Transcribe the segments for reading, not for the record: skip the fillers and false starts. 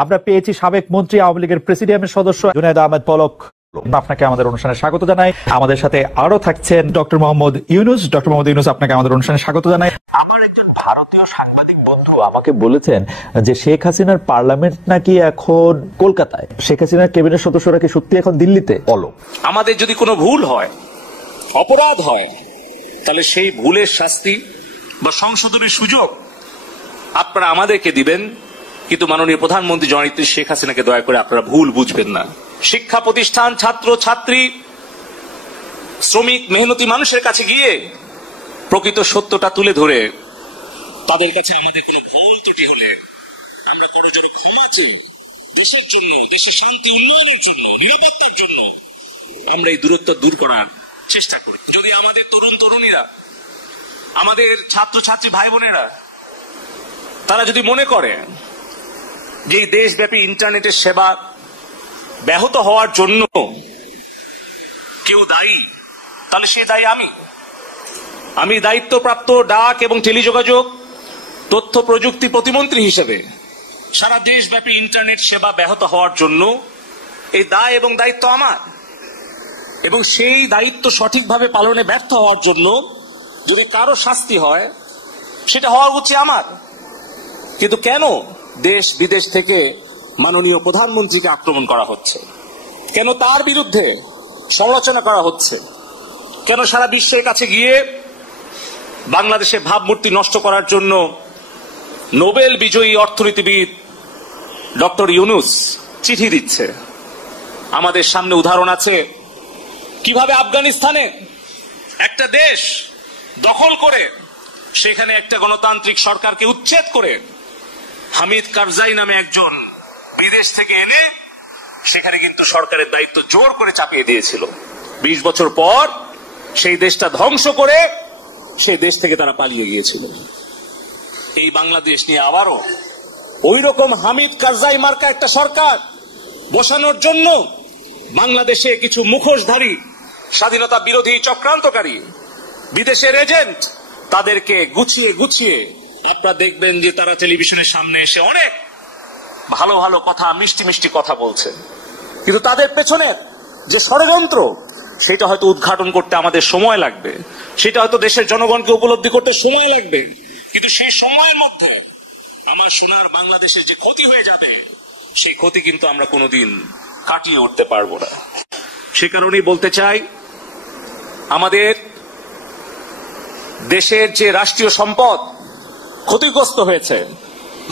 আমরা পেয়েছি সাবেক মন্ত্রী, আওয়ামী লীগের প্রেসিডিয়ামের সদস্য জুনায়েদ আহমেদ পলক। আপনাকে আমাদের অনুষ্ঠানে স্বাগত জানাই। আমাদের সাথে আরো থাকছেন ডক্টর মোহাম্মদ ইউনুস। ডক্টর মোহাম্মদ ইউনুস, আপনাকে আমাদের অনুষ্ঠানে স্বাগত জানাই। আমার একজন ভারতীয় সাংবাদিক বন্ধু আমাকে বলেছেন যে শেখ হাসিনার পার্লামেন্ট নাকি এখন কলকাতায়। শেখ হাসিনার ক্যাবিনেট সদস্যরা কি সত্যি এখন দিল্লিতে? বলো। আমাদের যদি কোনো ভুল হয়, অপরাধ হয়, তাহলে সেই ভুলের শাস্তি বা সংশোধনের সুযোগ আপনারা আমাদেরকে দিবেন, কিন্তু মাননীয় প্রধানমন্ত্রী জননেত্রী শেখ হাসিনাকে দয়া করে আপনারা ভুল বুঝবেন না। শিক্ষা প্রতিষ্ঠান, ছাত্র ছাত্রী, শ্রমিক, মেহনতি মানুষের কাছে গিয়ে প্রকৃত সত্যটা তুলে ধরে তাদের কাছে আমাদের কোনো ভুল ত্রুটি হলে আমরা করজোড়ে ক্ষমা চাই। দেশের জন্য, দেশের শান্তি উন্নয়নের জন্য, নিরাপত্তার জন্য আমরা এই দূরত্ব দূর করার চেষ্টা করি। যদি আমাদের তরুণ তরুণীরা, আমাদের ছাত্রছাত্রী ভাই বোনেরা, তারা যদি মনে করে যে এই দেশব্যাপী ইন্টারনেটের সেবা ব্যাহত হওয়ার জন্য কেউ দায়ী, তাহলে সে দায়ী আমি দায়িত্বপ্রাপ্ত ডাক এবং টেলিযোগাযোগ তথ্য প্রযুক্তি প্রতিমন্ত্রী হিসেবে সারা দেশব্যাপী ইন্টারনেট সেবা ব্যাহত হওয়ার জন্য এই দায় এবং দায়িত্ব আমার, এবং সেই দায়িত্ব সঠিকভাবে পালনে ব্যর্থ হওয়ার জন্য যদি কারো শাস্তি হয়, সেটা হওয়া উচিত আমার। কিন্তু কেন দেশ বিদেশ থেকে মাননীয় প্রধানমন্ত্রীকে আক্রমণ করা হচ্ছে? কেন তার বিরুদ্ধে সমালোচনা করা হচ্ছে? কেন সারা বিশ্বের কাছে গিয়ে বাংলাদেশের ভাবমূর্তি নষ্ট করার জন্য নোবেল বিজয়ী অর্থনীতিবিদ ডক্টর ইউনুস চিঠি দিচ্ছে? আমাদের সামনে উদাহরণ আছে কিভাবে আফগানিস্তানে একটা দেশ দখল করে সেখানে একটা গণতান্ত্রিক সরকারকে উচ্ছেদ করে হামিদ কারজাই নামে একজন বিদেশ থেকে এনে সেখানে কিন্তু সরকারের দায়িত্ব জোর করে চাপিয়ে দিয়েছিল। 20 বছর পর সেই দেশটা ধ্বংস করে সেই দেশ থেকে তারা পালিয়ে গিয়েছিল। এই বাংলাদেশ নিয়ে আবারও ওই রকম হামিদ কারজাই মার্কা একটা সরকার বসানোর জন্য বাংলাদেশে কিছু মুখোশধারী স্বাধীনতা বিরোধী চক্রান্তকারী বিদেশের এজেন্ট, তাদেরকে গুছিয়ে গুছিয়ে আপনারা দেখবেন যে তারা টেলিভিশনের সামনে এসে অনেক ভালো ভালো কথা, মিষ্টি মিষ্টি কথা বলছে, কিন্তু তাদের পেছনের যে ষড়যন্ত্র সেটা হয়তো উদ্ঘাটন করতে আমাদের সময় লাগবে, সেটা হয়তো দেশের জনগণকে উপলব্ধি করতে সময় লাগবে, কিন্তু সেই সময়ের মধ্যে আমার সোনার বাংলাদেশের যে ক্ষতি হয়ে যাবে সেই ক্ষতি কিন্তু আমরা কোনোদিন কাটিয়ে উঠতে পারবো না। সে কারণেই বলতে চাই, আমাদের দেশের যে রাষ্ট্রীয় সম্পদ ক্ষতিগ্রস্ত হয়েছে,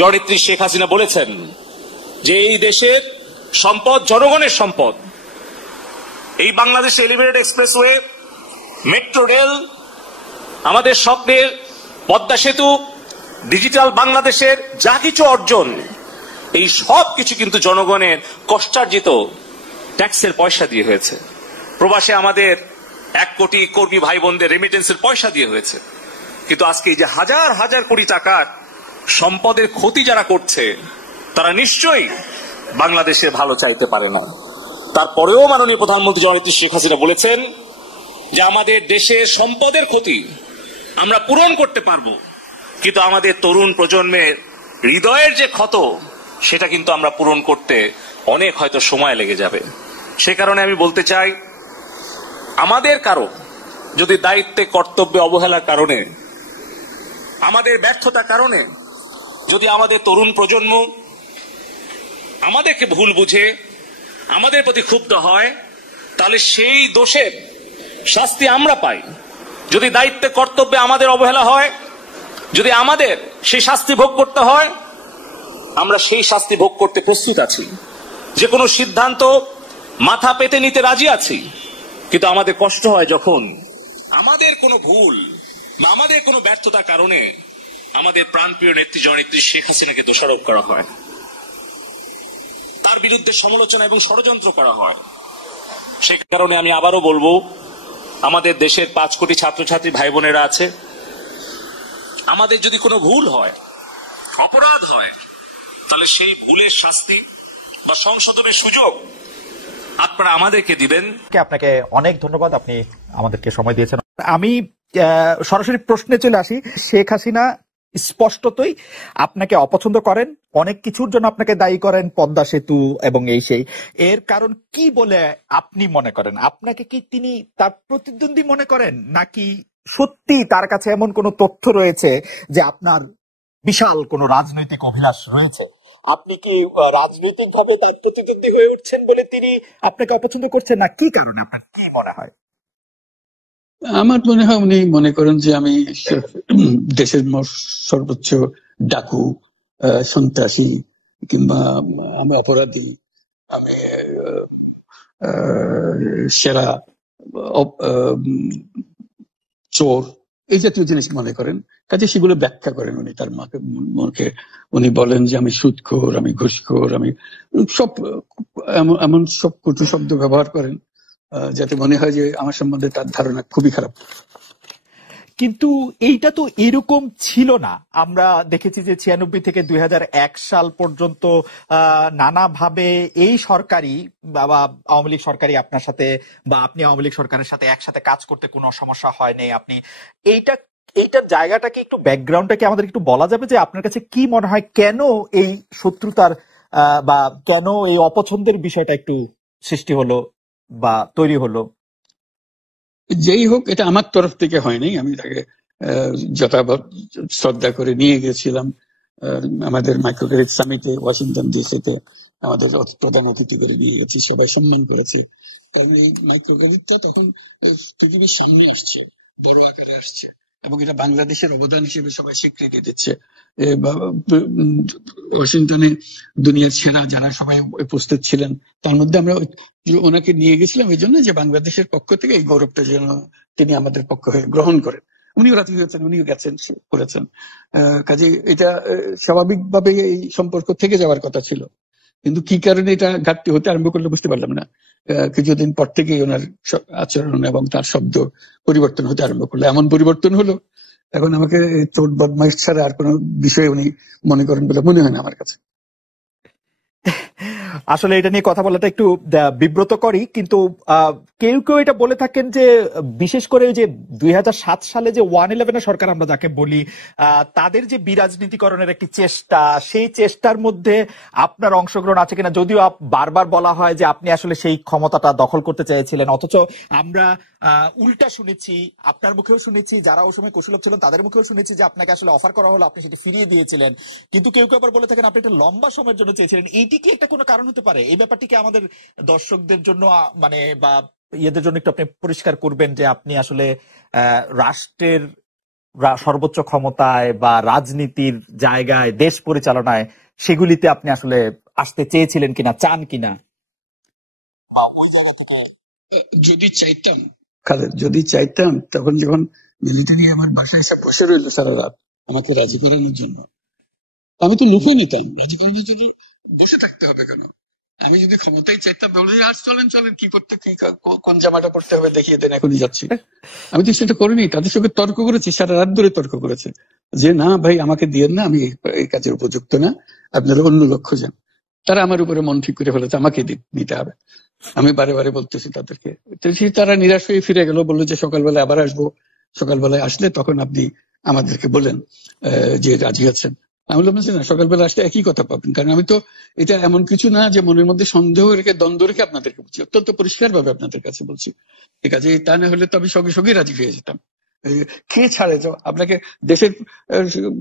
জননেত্রী শেখ হাসিনা বলেছেন যে এই দেশের সম্পদ জনগণের সম্পদ। এই Bangladesh elevated expressway, metro rail, আমাদের স্বপ্নের পদ্মা সেতু, ডিজিটাল বাংলাদেশের যা কিছু অর্জন, এই সব কিছু কিন্তু জনগণের কষ্টার্জিত ট্যাক্সের পয়সা দিয়ে হয়েছে। প্রবাসে আমাদের 1 কোটি কর্মী ভাই বোনদের রেমিটেন্সের পয়সা দিয়ে হয়েছে। কিন্তু আজকে এই যে হাজার হাজার কোটি টাকার সম্পদের ক্ষতি যারা করছে, তারা নিশ্চয়ই বাংলাদেশের ভালো চাইতে পারে না। তারপরেও মাননীয় প্রধানমন্ত্রী জননেত্রী শেখ হাসিনা বলেছেন যে আমাদের দেশের সম্পদের ক্ষতি আমরা পূরণ করতে পারবো, কিন্তু আমাদের তরুণ প্রজন্মের হৃদয়ের যে ক্ষত সেটা কিন্তু আমরা পূরণ করতে অনেক হয়তো সময় লেগে যাবে। সে কারণে আমি বলতে চাই, আমাদের কারো যদি দায়িত্বে কর্তব্যে অবহেলার কারণে, আমাদের ব্যর্থতার কারণে যদি আমাদের তরুণ প্রজন্ম আমাদেরকে ভুল বুঝে আমাদের প্রতি ক্ষুব্ধ হয়, তাহলে সেই দোষের শাস্তি আমরা পাই। যদি দায়িত্বে কর্তব্যে আমাদের অবহেলা হয়, যদি আমাদের সেই শাস্তি ভোগ করতে হয়, আমরা সেই শাস্তি ভোগ করতে প্রস্তুত আছি। যে কোনো সিদ্ধান্ত মাথা পেতে নিতে রাজি আছি, কিন্তু আমাদের কষ্ট হয় যখন আমাদের কোনো ভুল বা আমাদের কোনো ব্যর্থতার কারণে আমাদের প্রাণপ্রিয় নেত্রী জননেত্রী শেখ হাসিনাকে দোষারোপ করা হয়, তার বিরুদ্ধে সমালোচনা এবং ষড়যন্ত্র করা হয়। সে কারণে আমি আবারও বলবো, আমাদের দেশের 5 কোটি ছাত্রছাত্রী ভাই বোনেরা আছে, আমাদের যদি কোনো ভুল হয়, অপরাধ হয়, তাহলে সেই ভুলের শাস্তি বা সংশোধনের সুযোগ আপনারা আমাদেরকে দিবেন। আপনাকে অনেক ধন্যবাদ, আপনি আমাদেরকে সময় দিয়েছেন। আমি সরাসরি প্রশ্নে চলে আসি। শেখ হাসিনা স্পষ্টতই আপনাকে অপছন্দ করেন, অনেক কিছুর জন্য আপনাকে দায়ী করেন, পদ্মা সেতু এবং এই সেই। এর কারণ কি বলে আপনি মনে করেন? আপনাকে কি তিনি তার প্রতিদ্বন্দ্বী মনে করেন, নাকি সত্যি তার কাছে এমন কোনো তথ্য রয়েছে যে আপনার বিশাল কোনো রাজনৈতিক অভিলাষ রয়েছে? আপনি কি রাজনৈতিক ভাবে তার প্রতিদ্বন্দ্বী হয়ে উঠছেন বলে তিনি আপনাকে অপছন্দ করছেন, না কি কারণে? আপনার কি মনে হয়? আমার মনে হয় উনি মনে করেন যে আমি দেশের সর্বোচ্চ ডাকু, সন্ত্রাসী, কিংবা আমি অপরাধী, আমি সেরা চোর, এই জাতীয় জিনিস মনে করেন। কাজে সেগুলো ব্যাখ্যা করেন উনি তার মুখে। উনি বলেন যে আমি সুদখোর, আমি ঘুষখোর, আমি সব এমন সব কটু শব্দ ব্যবহার করেন যাতে মনে হয় যে আমার সম্বন্ধে তার ধারণা খুবই খারাপ। কিন্তু এইটা তো এরকম ছিল না। আমরা দেখেছি যে 96 থেকে 2001 সাল পর্যন্ত নানাভাবে এই সরকারি বা আওয়ামী লীগ সরকারি আপনার সাথে, বা আপনি আওয়ামী লীগ সরকারের সাথে একসাথে কাজ করতে কোনো সমস্যা হয়নি। আপনি এইটার জায়গাটাকে একটু, ব্যাকগ্রাউন্ডটাকে আমাদের একটু বলা যাবে যে আপনার কাছে কি মনে হয় কেন এই শত্রুতার বা কেন এই অপছন্দের বিষয়টা একটু সৃষ্টি হলো বা তৈরি হলো? যেই হোক, এটা আমার তরফ থেকে হয়নি। আমি তাকে যথাযথ শ্রদ্ধা করে নিয়ে গেছিলাম আমাদের মাইক্রোক্রেডিট সামিটে ওয়াশিংটন ডিসিতে। আমাদের প্রধান অতিথি করে নিয়ে গেছি, সবাই সম্মান করেছে। তাই এই মাইক্রোক্রেডিটটা তখন পৃথিবীর সামনে আসছে, বড় আকারে আসছে, এবং এটা বাংলাদেশের অবদান হিসেবে সবাই স্বীকৃতি দিচ্ছে। ওয়াশিংটনে দুনিয়ার সেরা যারা সবাই উপস্থিত ছিলেন, তার মধ্যে আমরা ওনাকে নিয়ে গেছিলাম এই জন্য যে বাংলাদেশের পক্ষ থেকে এই গৌরবটা যেন তিনি আমাদের পক্ষ হয়ে গ্রহণ করেন। উনিও রাজি হয়েছেন, উনিও গেছেন, করেছেন। কাজে এটা স্বাভাবিকভাবে এই সম্পর্ক থেকে যাওয়ার কথা ছিল, কিন্তু কি কারণে এটা ঘাটতি হতে আরম্ভ করলে বুঝতে পারলাম না। কিছুদিন পর থেকেই ওনার আচরণ এবং তার শব্দ পরিবর্তন হতে আরম্ভ করলো। এমন পরিবর্তন হলো এখন আমাকে চোট বদমাইশ ছাড়া আর কোনো বিষয়ে উনি মনে করেন বলে মনে হয় না আমার কাছে। আসলে এটা নিয়ে কথা বলাটা একটু বিব্রতকরই, কিন্তু কেউ কেউ এটা বলে থাকেন যে বিশেষ করে যে 2007 সালে যে 111 সরকার আমরা যাকে বলি, তাদের যে বিরাজনীতিকরণের একটি চেষ্টা, সেই চেষ্টার মধ্যে আপনার অংশগ্রহণ আছে কিনা। যদিও বারবার বলা হয় যে আপনি আসলে সেই ক্ষমতাটা দখল করতে চেয়েছিলেন, অথচ আমরা উল্টা শুনেছি, আপনার মুখেও শুনেছি, যারা ওই সময় কৌশলভ ছিলেন তাদের মুখেও শুনেছি যে আপনাকে আসলে অফার করা হলো, আপনি সেটি ফিরিয়ে দিয়েছিলেন। কিন্তু কেউ কেউ আবার বলে থাকেন আপনি একটা লম্বা সময়ের জন্য চেয়েছিলেন। এইটি কি একটা কোনো কারণ হতে পারে? এই ব্যাপারটিকে আমাদের দর্শকদের জন্য মানে বা ইয়েদের জন্য একটু আপনি পরিষ্কার করবেন যে আপনি আসলে রাষ্ট্রের সর্বোচ্চ ক্ষমতায় বা রাজনীতির জায়গায়, দেশ পরিচালনায়, সেগুলিতে আপনি আসলে আসতে চেয়েছিলেন কিনা, চান কিনা? যদি চাইতাম তখন যখন মিলিটারি আমার বাসায় এসে বসে রইলো সারা রাত আমাকে রাজি করানোর জন্য, আমি তো লিখে নিতাম। রাজনীতি যদি বসে থাকতে হবে কেন? আমি যদি ক্ষমতায় চাইতাম বলে আজ চলেন চলেন, কি করতে, কি কোন জামাটা পড়তে হবে দেখিয়ে দেন, এখনই যাচ্ছি। আমি তো সেটা করিনি। তাদের সঙ্গে তর্ক করেছি, সারা রাত ধরে তর্ক করেছে যে না ভাই আমাকে দিয়েন না, আমি এই কাজের উপযুক্ত না, আপনারা অন্য লোক খোঁজেন। তারা আমার উপরে মন ঠিক করে ফেলেছে আমাকে নিতে হবে। আমি বারে বারে বলতেছি তাদেরকে, তারা নিরাশ হয়ে ফিরে গেল, বললো যে সকালবেলায় আবার আসবো, সকালবেলায় আসলে তখন আপনি আমাদেরকে বলেন যে রাজি আছেন। আমি বললাম না, সকালবেলা আসলে একই কথা পাবেন, কারণ আমি তো এটা এমন কিছু না যে মনের মধ্যে সন্দেহ রেখে দ্বন্দ্ব রেখে আপনাদেরকে বলছি, অত্যন্ত পরিষ্কার ভাবে আপনাদের কাছে বলছি। ঠিক আছে, তা না হলে তো আমি সঙ্গে সঙ্গে রাজি হয়ে যেতাম। কে ছাড়ে আপনাকে দেশের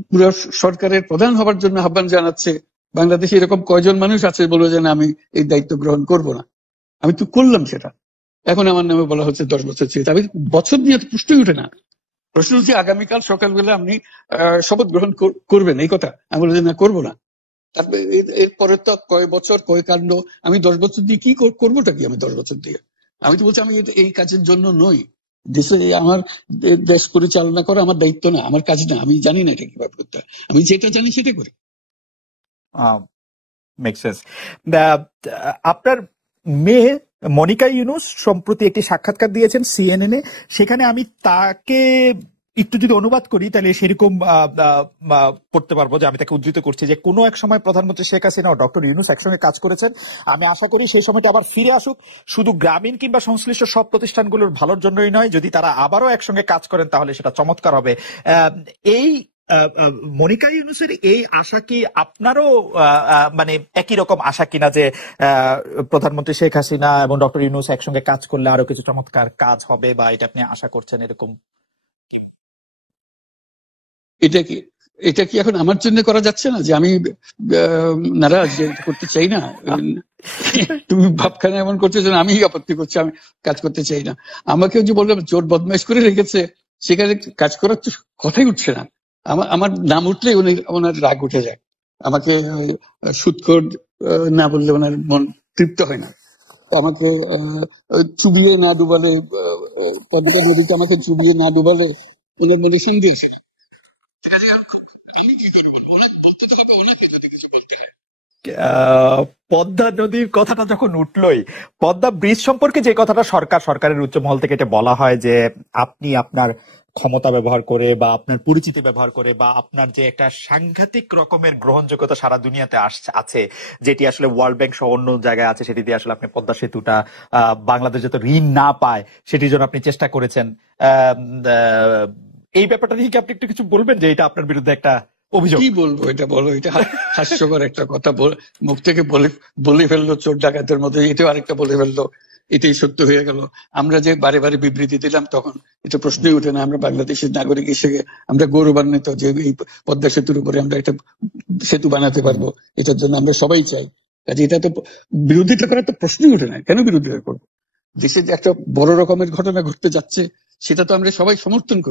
পুরো সরকারের প্রধান হবার জন্য আহ্বান জানাচ্ছে, বাংলাদেশে এরকম কয়জন মানুষ আছে বলবো যে না আমি এই দায়িত্ব গ্রহণ করব না। আমি তো করলাম সেটা। এখন আমার নামে বলা হচ্ছে 10 বছর চেয়ে, আমি বছর নিয়ে প্রশ্নই উঠে না। প্রশ্ন হচ্ছে আগামীকাল সকালবেলা আপনি শপথ গ্রহণ করবেন, এই কথা। আমি বলছি না, করবো না। তারপরে এরপরে তো কয় বছর কয় কাণ্ড। আমি 10 বছর দিয়ে কি করবোটা কি? আমি 10 বছর দিয়ে, আমি তো বলছি আমি এই কাজের জন্য নই। দেশে আমার দেশ পরিচালনা করা আমার দায়িত্ব না, আমার কাজ না। আমি জানি না এটা কিভাবে করতে হয়, আমি যেটা জানি সেটা করি। Make sense. আপনার মেয়ে মনিকা ইউনুস সম্প্রতি একটি সাক্ষাৎকার দিয়েছেন CNN এ। সেখানে আমি তাকে একটু যদি অনুবাদ করি তাহলে সেরকম পড়তে পারবো যে আমি তাকে উদ্ধৃত করছি যে কোনো এক সময় প্রধানমন্ত্রী শেখ হাসিনা ও ডক্টর ইউনুস একসঙ্গে কাজ করেছেন। আমি আশা করি সেই সময়টা আবার ফিরে আসুক, শুধু গ্রামীণ কিংবা সংশ্লিষ্ট সব প্রতিষ্ঠানগুলোর ভালোর জন্যই নয়। যদি তারা আবারও একসঙ্গে কাজ করেন তাহলে সেটা চমৎকার হবে। এই মনিকা ইউনূসের এই আশা কি আপনারও মানে একই রকম আশা কিনা যে প্রধানমন্ত্রী শেখ হাসিনা এবং ডক্টর ইউনূস একসঙ্গে কাজ করলে আরো কিছু চমৎকার কাজ হবে, বা এটা আপনি আশা করছেন এরকম? এটা কি এখন আমার জন্য করা যাচ্ছে না যে আমি নারাজ, যে করতে চাই না? তুমি ভাবখানা এমন করছো যেন আমি আপত্তি করছি, আমি কাজ করতে চাই না। আমাকেও যে বললাম চোর বদমাইশ করে রেখেছে, সেখানে কাজ করার তো কথাই উঠছে না। আমার নাম উঠলে ওনার রাগ উঠে যায়। আমাকে সুৎখোর না বললে ওনার মন তৃপ্ত হয় না। আমাকে চুবিয়ে না ডুবালে, পদ্মা নদীতে আমাকে চুবিয়ে না ডুবালে ওনার মনে সিন্ধি আসে না। আমি কি করে বলবো? বলতে তো হবে ওনাকে যদি কিছু বলতে হয়। পদ্মা নদীর কথাটা যখন উঠলোই, পদ্মা ব্রিজ সম্পর্কে যে কথাটা সরকারের উচ্চ মহল থেকে এটা বলা হয় যে আপনি আপনার ক্ষমতা ব্যবহার করে বা আপনার পরিচিতি ব্যবহার করে বা আপনার যে একটা সাংঘাতিক রকমের গ্রহণযোগ্যতা সারা দুনিয়াতে আছে, যেটি আসলে ওয়ার্ল্ড ব্যাংক সহ অন্য জায়গায় আছে, সেটি দিয়ে আসলে আপনি পদ্মা সেতুটা বাংলাদেশ যাতে ঋণ না পায় সেটির জন্য আপনি চেষ্টা করেছেন। এই ব্যাপারটা নিয়ে কি আপনি একটু কিছু বলবেন, যে এটা আপনার বিরুদ্ধে একটা অভিযোগ? কি বলবো, এটা বলো, এটা হাস্যকর একটা কথা মুখ থেকে বলে ফেললো চোর ডাকাতের মতো, এটাও আরেকটা বলে ফেললো, এটাই সত্য হয়ে গেল। আমরা যে বারে বারে বিবৃতি দিলাম তখন এটা প্রশ্নই ওঠে না। আমরা বাংলাদেশের নাগরিক হিসেবে আমরা গৌরবান্বিত যে এই পদ্মা সেতুর উপরে আমরা একটা সেতু বানাতে পারবো, এটার জন্য আমরা সবাই চাই। কাজে এটা তো বিরোধিতা করার তো প্রশ্নই ওঠে না। কেন বিরোধিতা করবো? দেশে যে একটা বড় রকমের ঘটনা ঘটতে যাচ্ছে সেটা তো আমরা সবাই সমর্থন করি।